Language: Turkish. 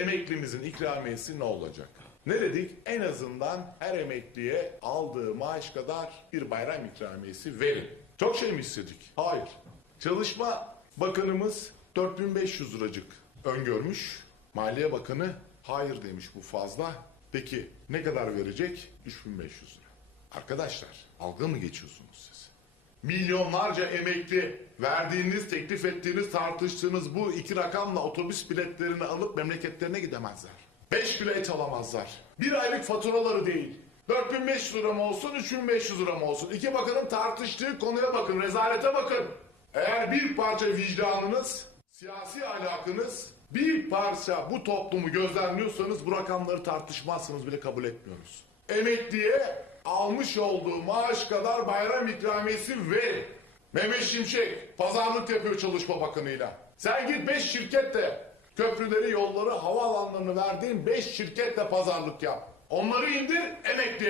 emeklimizin ikramiyesi ne olacak? Ne dedik? En azından her emekliye aldığı maaş kadar bir bayram ikramiyesi verin. Çok şey mi istedik? Hayır. Çalışma Bakanımız 4500 liracık öngörmüş. Maliye Bakanı hayır demiş bu fazla. Peki ne kadar verecek? 3500 lira. Arkadaşlar dalga mı geçiyorsunuz siz? Milyonlarca emekli verdiğiniz, teklif ettiğiniz, tartıştığınız bu iki rakamla otobüs biletlerini alıp memleketlerine gidemezler. Beş bile et alamazlar. Bir aylık faturaları değil. 4500 lira mı olsun, 3500 lira mı olsun? İki bakanın tartıştığı konuya bakın, rezalete bakın. Eğer bir parça vicdanınız, siyasi ahlakınız, bir parça bu toplumu gözlemliyorsanız bu rakamları tartışmazsınız bile kabul etmiyoruz. Emekliye almış olduğu maaş kadar bayram ikramiyesi ver. Mehmet Şimşek pazarlık yapıyor Çalışma Bakanı'yla. Sen git 5 şirketle köprüleri, yolları, havaalanlarını verdiğin 5 şirketle pazarlık yap. Onları indir, emekliye